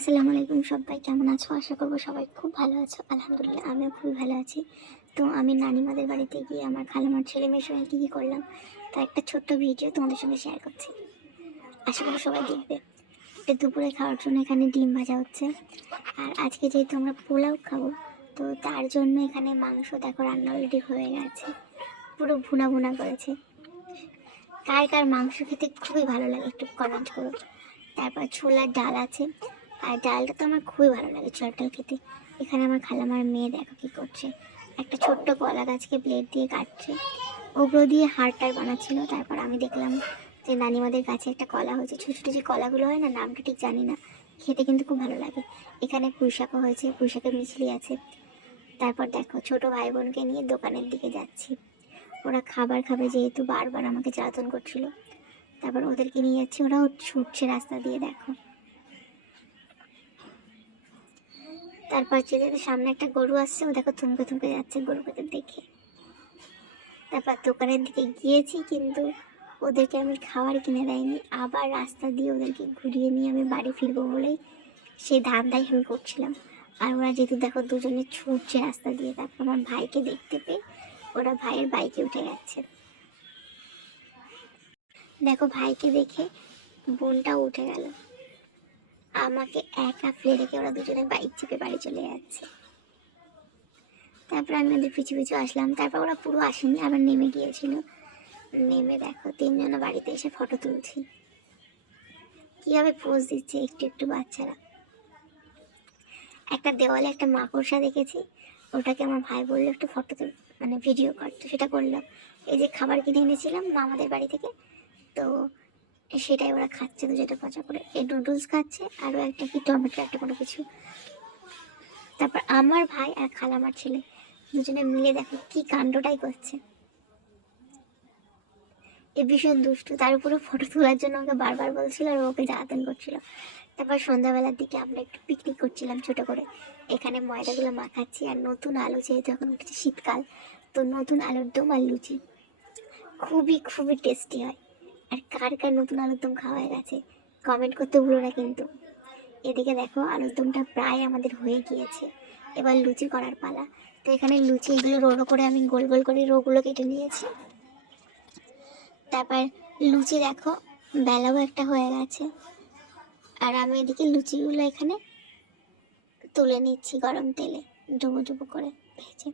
আসসালামু আলাইকুম, সবাই কেমন আছো? আশা করবো সবাই খুব ভালো আছো। আলহামদুলিল্লাহ আমিও খুবই ভালো আছি। তো আমি নানিমাদের বাড়িতে গিয়ে আমার খালামার ছেলে মেয়ের সঙ্গে কী কী করলাম তা একটা ছোট্ট ভিডিও তোমাদের সঙ্গে শেয়ার করছি। আশা করি সবাই দেখবে। এটা দুপুরে খাওয়ার জন্য এখানে ডিম ভাজা হচ্ছে। আর আজকে যেহেতু আমরা পোলাও খাবো, তো তার জন্য এখানে মাংস দেখো রান্না অলরেডি হয়ে গেছে, পুরো ভুনা ভুনা করেছে। কার কার মাংস খেতে খুবই ভালো লাগে একটু কমেন্ট করো। তারপর ছোলার ডাল আছে, আর ডালটা তো আমার খুবই ভালো লাগে ছোলার ডাল খেতে। এখানে আমার খালামার মেয়ে দেখো কী করছে, একটা ছোট্ট কলা গাছকে প্লেট দিয়ে কাটছে, ওগুলো দিয়ে হাড়টার বানাচ্ছিল। তারপর আমি দেখলাম যে নানিমাদের গাছে একটা কলা হয়েছে, ছোটো ছোটো যে কলাগুলো হয় না, নামটা ঠিক জানি না, খেতে কিন্তু খুব ভালো লাগে। এখানে পুঁইশাকও হয়েছে, পুঁইশাকের মিছলি আছে। তারপর দেখো ছোট ভাই বোনকে নিয়ে দোকানের দিকে যাচ্ছি, ওরা খাবার খাবে যেহেতু বারবার আমাকে জ্বালাতন করছিল। তারপর ওদেরকে নিয়ে যাচ্ছি, ওরাও ছুটছে রাস্তা দিয়ে দেখো। তারপর যেতে সামনে একটা গরু আসছে, ও দেখো থমকে থমকে যাচ্ছে গরুকে দেখে। তারপর দোকানের দিকে গিয়েছি, কিন্তু ওদেরকে আমি খাবার কিনে দেয়নি, আবার রাস্তা দিয়ে ওদেরকে ঘুরিয়ে নিয়ে আমি বাড়ি ফিরবো বলেই সেই ধান্দাই আমি করছিলাম। আর ওরা যেহেতু দেখো দুজনে ছুটছে রাস্তা দিয়ে, তারপর আমার ভাইকে দেখতে পেয়ে ওরা ভাইয়ের বাইকে উঠে যাচ্ছে। দেখো ভাইকে দেখে বোনটাও উঠে গেল, আমাকে একা ফেলে রেখে ওরা দুজনে বাইক চেপে বাড়ি চলে যাচ্ছে। তারপর আমি ওদের পিছু পিছু আসলাম, তারপর ওরা পুরো আসেনি, আবার নেমে গিয়েছিল। নেমে দেখো তিনজনে বাড়িতে এসে ফটো তুলছি, কীভাবে পোজ দিচ্ছে একটু একটু বাচ্চারা। একটা দেওয়ালে একটা মাকড়সা দেখেছি, ওটাকে আমার ভাই বললো একটু ফটো তুল, মানে ভিডিও কর, তো সেটা করলাম। এই যে খাবার কিনে এনেছিলাম মামাদের বাড়ি থেকে, তো সেটাই ওরা খাচ্ছে দুজনে পচা করে, এই নুডলস খাচ্ছে, আরও একটা কি টমেটো একটা কোনো কিছু। তারপর আমার ভাই আর খালামার ছেলে দুজনে মিলে দেখো কি কাণ্ডটাই করছে, এ ভীষণ দুষ্টু। তার উপরে ফটো তোলার জন্য আমাকে বারবার বলছিল আর ওকে জ্বালাতন করছিল। তারপর সন্ধ্যাবেলার দিকে আমরা একটু পিকনিক করছিলাম ছোট করে, এখানে ময়দাগুলো মাখাচ্ছি। আর নতুন আলু, যেহেতু এখন উঠেছে শীতকাল, তো নতুন আলুর দম আর লুচি খুবই খুবই টেস্টি হয়। আর কার কার নতুন আলুর দম খাওয়া হয়ে গেছে কমেন্ট করতে ভুলো না কিন্তু। এদিকে দেখো আলুর দমটা প্রায় আমাদের হয়ে গিয়েছে, এবার লুচি করার পালা। তো এখানে লুচি এগুলো রোলো করে আমি গোল গোল করে রোগুলো কেটে নিয়েছি। তারপর লুচি দেখো বেলাও একটা হয়ে গেছে, আর আমি এদিকে লুচিগুলো এখানে তুলে নিচ্ছি গরম তেলে ডুবো ডুবো করে ভেজে।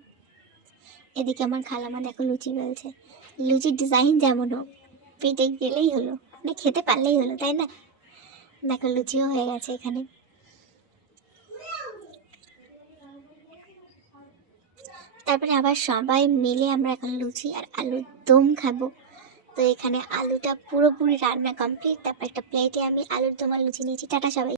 এদিকে আমার খালামা দেখো লুচি বেলছে, লুচির ডিজাইন যেমন হোক পেটে গেলেই হলো, মানে খেতে পারলেই হলো, তাই না? দেখো লুচিও হয়ে গেছে এখানে। তারপরে আবার সবাই মিলে আমরা এখন লুচি আর আলুর দম খাবো। তো এখানে আলুটা পুরোপুরি রান্না কমপ্লিট। তারপর একটা প্লেটে আমি আলুর দম আর লুচি নিয়েছি। টাটা সবাই।